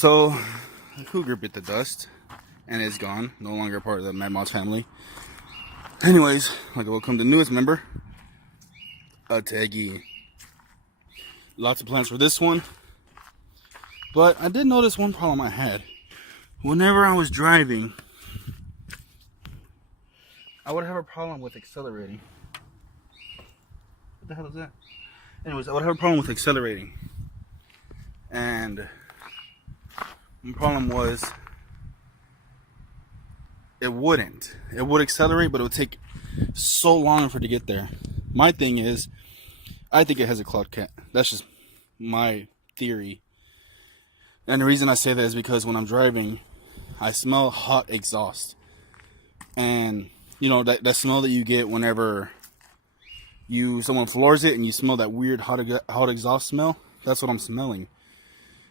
So, the cougar bit the dust and is gone. No longer a part of the Mad Moss family. Anyways, I'd like to welcome the newest member, Teggy. Lots of plans for this one. But I did notice one problem I had. Whenever I was driving, I would have a problem with accelerating. What the hell is that? Anyways, I would have a problem with accelerating. And the problem was it wouldn't. It would accelerate, but it would take so long for it to get there. My thing is, I think it has a cloud cat. That's just my theory. And the reason I say that is because when I'm driving, I smell hot exhaust. And you know that smell that you get whenever someone floors it and you smell that weird hot exhaust smell. That's what I'm smelling.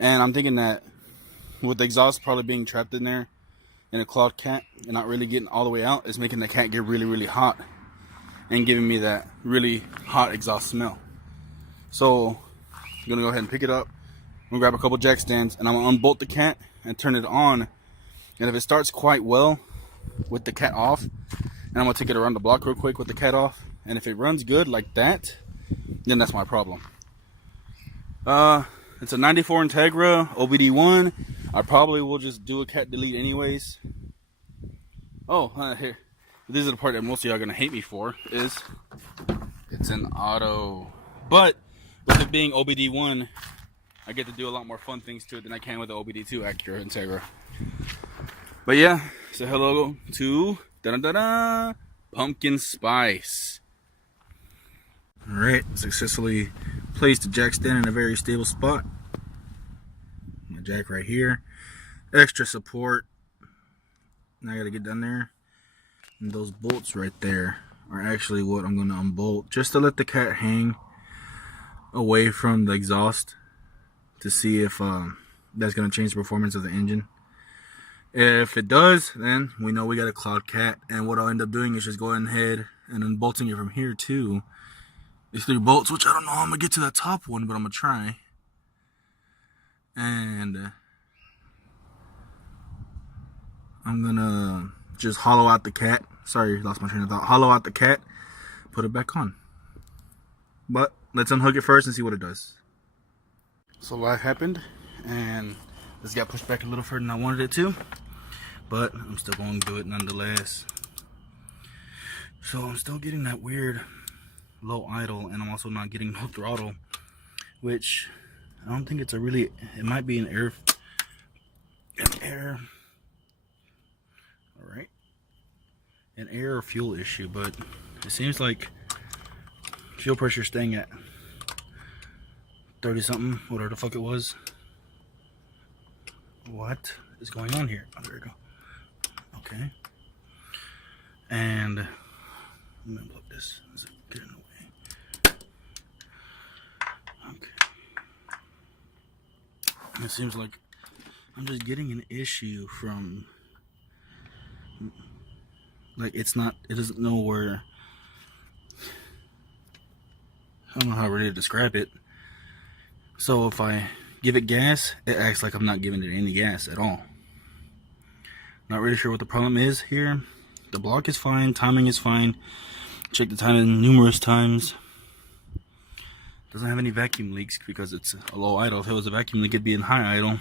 And I'm thinking that with the exhaust probably being trapped in there in a cloud cat and not really getting all the way out, is making the cat get really, really hot and giving me that really hot exhaust smell. So I'm gonna go ahead and pick it up. I'm gonna grab a couple jack stands and I'm gonna unbolt the cat and turn it on. And if it starts quite well with the cat off, and I'm gonna take it around the block real quick with the cat off, and if it runs good like that, then that's my problem. It's a 94 Integra OBD1. I probably will just do a cat delete anyways. Oh, here. This is the part that most of y'all are gonna hate me for, is it's an auto. But with it being OBD1, I get to do a lot more fun things to it than I can with the OBD2 Acura Integra. But yeah, so hello to pumpkin spice. Alright, successfully placed the jack stand in a very stable spot. My jack right here. Extra support. Now I gotta get down there. And those bolts right there are actually what I'm gonna unbolt, just to let the cat hang away from the exhaust, to see if that's gonna change the performance of the engine. If it does, then we know we got a cloud cat, and what I'll end up doing is just going ahead and unbolting it from here too. These 3 bolts, which I don't know how I'm gonna get to that top one, but I'm gonna try. And I'm gonna just hollow out the cat. Sorry, lost my train of thought. Hollow out the cat, put it back on. But let's unhook it first and see what it does. So life happened, and this got pushed back a little further than I wanted it to, but I'm still going to do it nonetheless. So I'm still getting that weird low idle, and I'm also not getting no throttle, which I don't think it's a really, it might be an air, all right, an air or fuel issue, but it seems like fuel pressure staying at 30 something, whatever the fuck it was. What is going on here? Oh, there we go. Okay. And I'm gonna plug this. Does it get in the way? Okay. It seems like I'm just getting an issue from, like, it doesn't know where, I don't know how really to describe it. So if I give it gas, it acts like I'm not giving it any gas at all. Not really sure what the problem is here. The block is fine, timing is fine. Check the timing numerous times. Doesn't have any vacuum leaks because it's a low idle. If it was a vacuum leak, it'd be in high idle.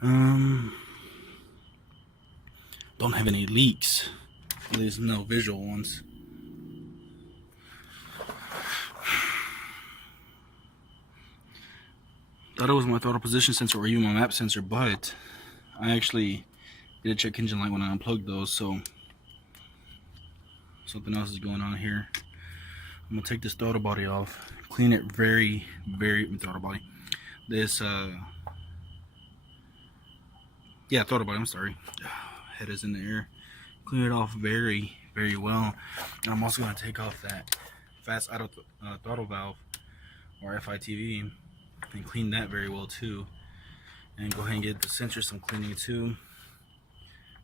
Don't have any leaks. There's no visual ones. Thought it was my throttle position sensor or even my map sensor, but I actually did a check engine light when I unplugged those, so something else is going on here. I'm gonna take this throttle body off, clean it very throttle body. This throttle body, I'm sorry. Head is in the air. Clean it off very well. And I'm also gonna take off that fast idle throttle valve, or FITV, and clean that very well too, and go ahead and get the sensor some cleaning too,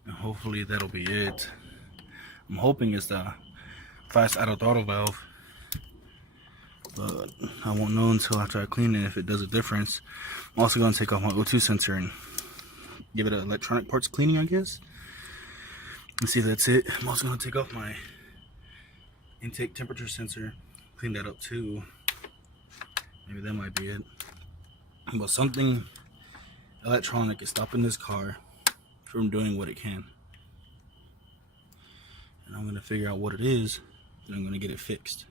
and hopefully that'll be it. I'm hoping it's the fast idle throttle valve, but I won't know until after I clean it if it does a difference. I'm also going to take off my O2 sensor and give it an electronic parts cleaning, I guess. Let's see if that's it. I'm also going to take off my intake temperature sensor, clean that up too. Maybe that might be it. But something electronic is stopping this car from doing what it can. And I'm going to figure out what it is, and I'm going to get it fixed.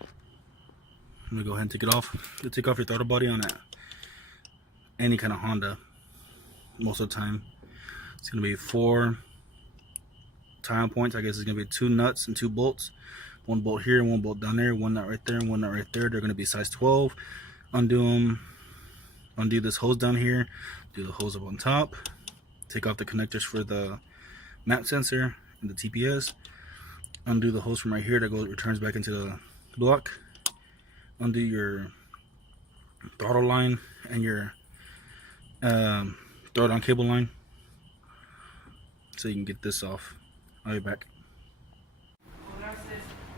I'm going to go ahead and take it off. You take off your throttle body on any kind of Honda. Most of the time, it's going to be 4 tie-on points. I guess it's going to be 2 nuts and 2 bolts. 1 bolt here and 1 bolt down there. 1 nut right there and 1 nut right there. They're going to be size 12. Undo them. Undo this hose down here. Do the hose up on top. Take off the connectors for the map sensor and the TPS. Undo the hose from right here that returns back into the block. Undo your throttle line and your throw it on cable line so you can get this off. I'll be back.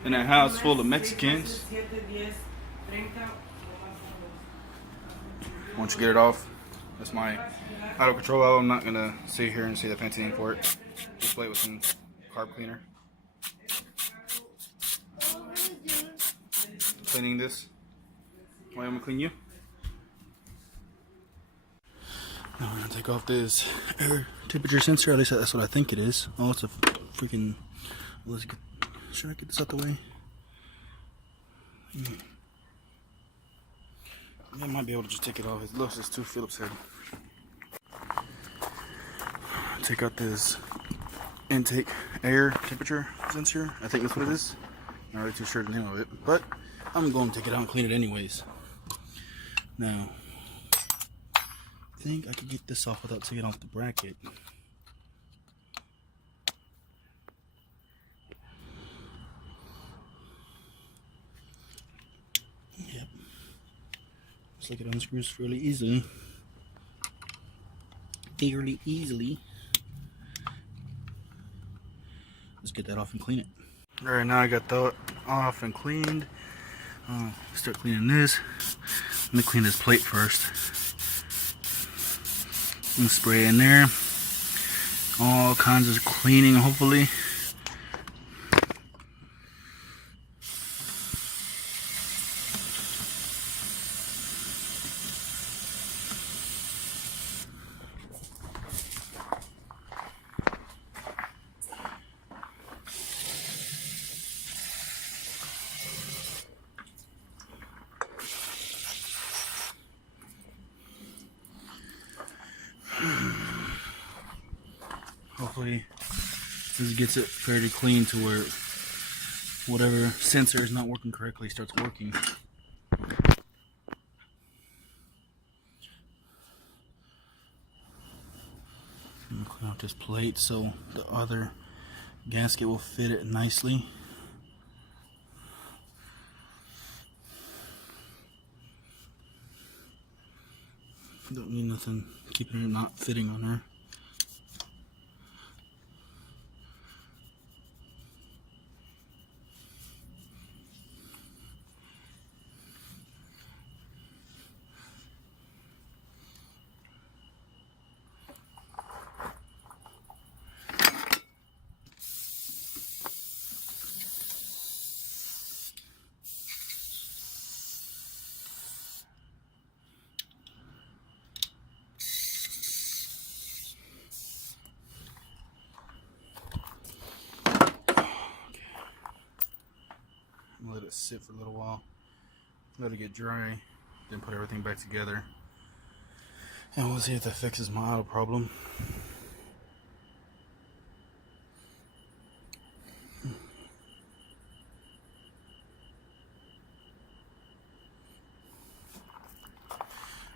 In a house full of Mexicans, once you get it off, that's my auto control valve. I'm not gonna sit here and say the fancy name for it. Display it with some carb cleaner. Cleaning this. Why I'm gonna clean you? Now we're gonna take off this air temperature sensor. At least that's what I think it is. Oh, it's a freaking. Should I get this out the way? I might be able to just take it off. It looks just too Phillips head. Take out this intake air temperature sensor. I think that's what it is. Not really too sure the name of it, but I'm going to take it out and clean it anyways. Now, I think I could get this off without taking off the bracket. Yep. Looks like it unscrews fairly easily. Let's get that off and clean it. Alright, now I got that off and cleaned. Start cleaning this. Let me clean this plate first. And spray in there. All kinds of cleaning, hopefully. Hopefully this gets it fairly clean to where whatever sensor is not working correctly starts working. I'm gonna clean out this plate so the other gasket will fit it nicely. Don't need nothing keeping it not fitting on there. Let it sit for a little while, let it get dry, then put everything back together, and we'll see if that fixes my auto problem.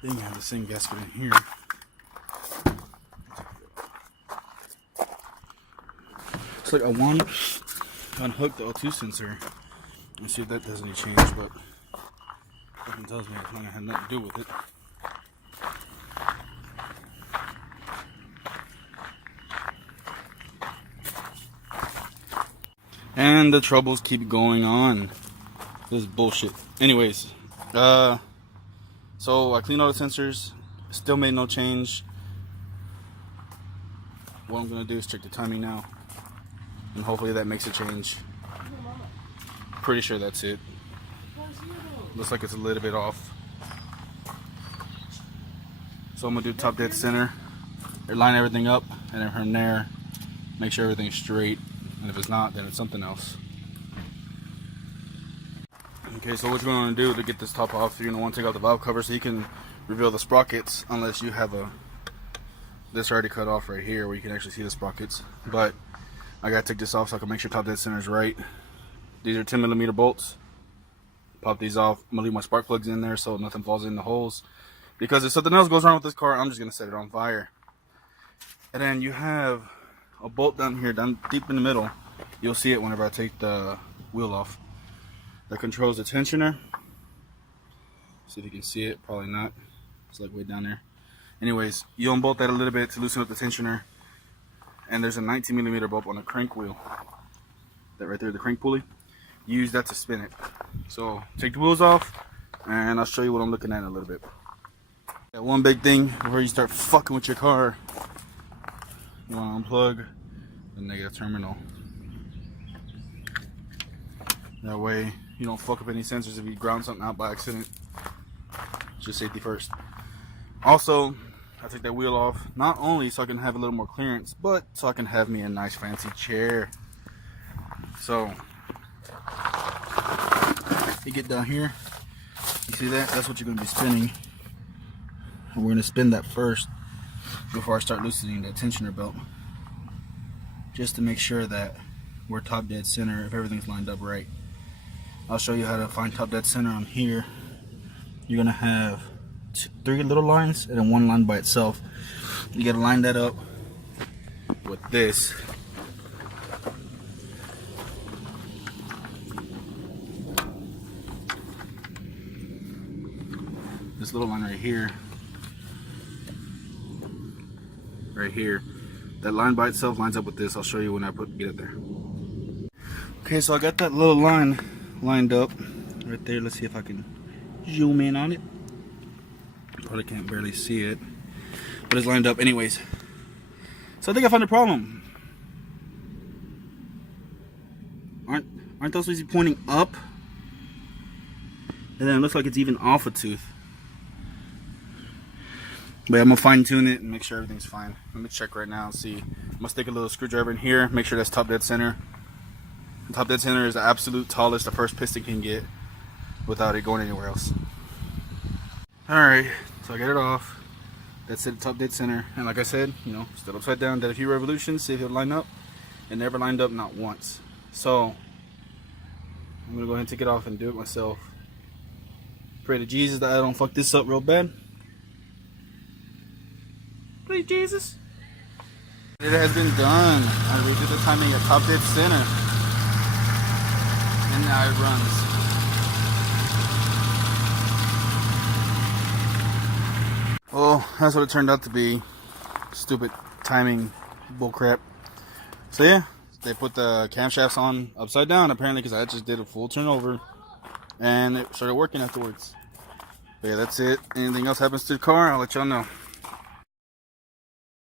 Then you have the same gasket in here. It's like I want to unhook the O2 sensor and see if that does any change, but something tells me it's not gonna have nothing to do with it. And the troubles keep going on. This is bullshit. Anyways, so I cleaned all the sensors. Still made no change. What I'm gonna do is check the timing now, and hopefully that makes a change. Pretty sure that's it. Looks like it's a little bit off. So I'm gonna do top dead center, line everything up, and then from there, make sure everything's straight. And if it's not, then it's something else. Okay, so what you're gonna do to get this top off, you're gonna want to take out the valve cover so you can reveal the sprockets, unless you have this already cut off right here where you can actually see the sprockets. But I gotta take this off so I can make sure top dead center is right. These are 10mm bolts. Pop these off. I'm gonna leave my spark plugs in there so nothing falls in the holes, because if something else goes wrong with this car, I'm just gonna set it on fire. And then you have a bolt down here, down deep in the middle. You'll see it whenever I take the wheel off. That controls the tensioner. See if you can see it. Probably not. It's like way down there. Anyways, you unbolt that a little bit to loosen up the tensioner. And there's a 19mm bolt on the crank wheel. That right there, the crank pulley. Use that to spin it. So take the wheels off, and I'll show you what I'm looking at in a little bit. Yeah, one big thing before you start fucking with your car, you want to unplug the negative terminal. That way you don't fuck up any sensors if you ground something out by accident. Just safety first. Also, I take that wheel off not only so I can have a little more clearance, but so I can have me a nice fancy chair. So you get down here, you see that? That's what you're going to be spinning. And we're going to spin that first before I start loosening the tensioner belt, just to make sure that we're top dead center if everything's lined up right. I'll show you how to find top dead center on here. You're going to have 3 little lines and then 1 line by itself. You got to line that up with this. This little line right here, that line by itself lines up with this. I'll show you when I get it there. Okay, so I got that little line lined up right there. Let's see if I can zoom in on it. Probably can't barely see it, but it's lined up anyways. So I think I found the problem. Aren't those supposed to be pointing up? And then it looks like it's even off a tooth. But I'm gonna fine tune it and make sure everything's fine. Let me check right now and see. I'm gonna stick a little screwdriver in here, make sure that's top dead center. The top dead center is the absolute tallest the first piston can get without it going anywhere else. Alright, so I got it off. That's it, top dead center. And like I said, you know, still upside down, did a few revolutions, see if it'll line up. It never lined up, not once. So I'm gonna go ahead and take it off and do it myself. Pray to Jesus that I don't fuck this up real bad. Please, Jesus. It has been done. I redid the timing at top dead center. And now it runs. Well, that's what it turned out to be. Stupid timing bullcrap. So yeah, they put the camshafts on upside down apparently, because I just did a full turnover and it started working afterwards. But yeah, that's it. Anything else happens to the car, I'll let y'all know.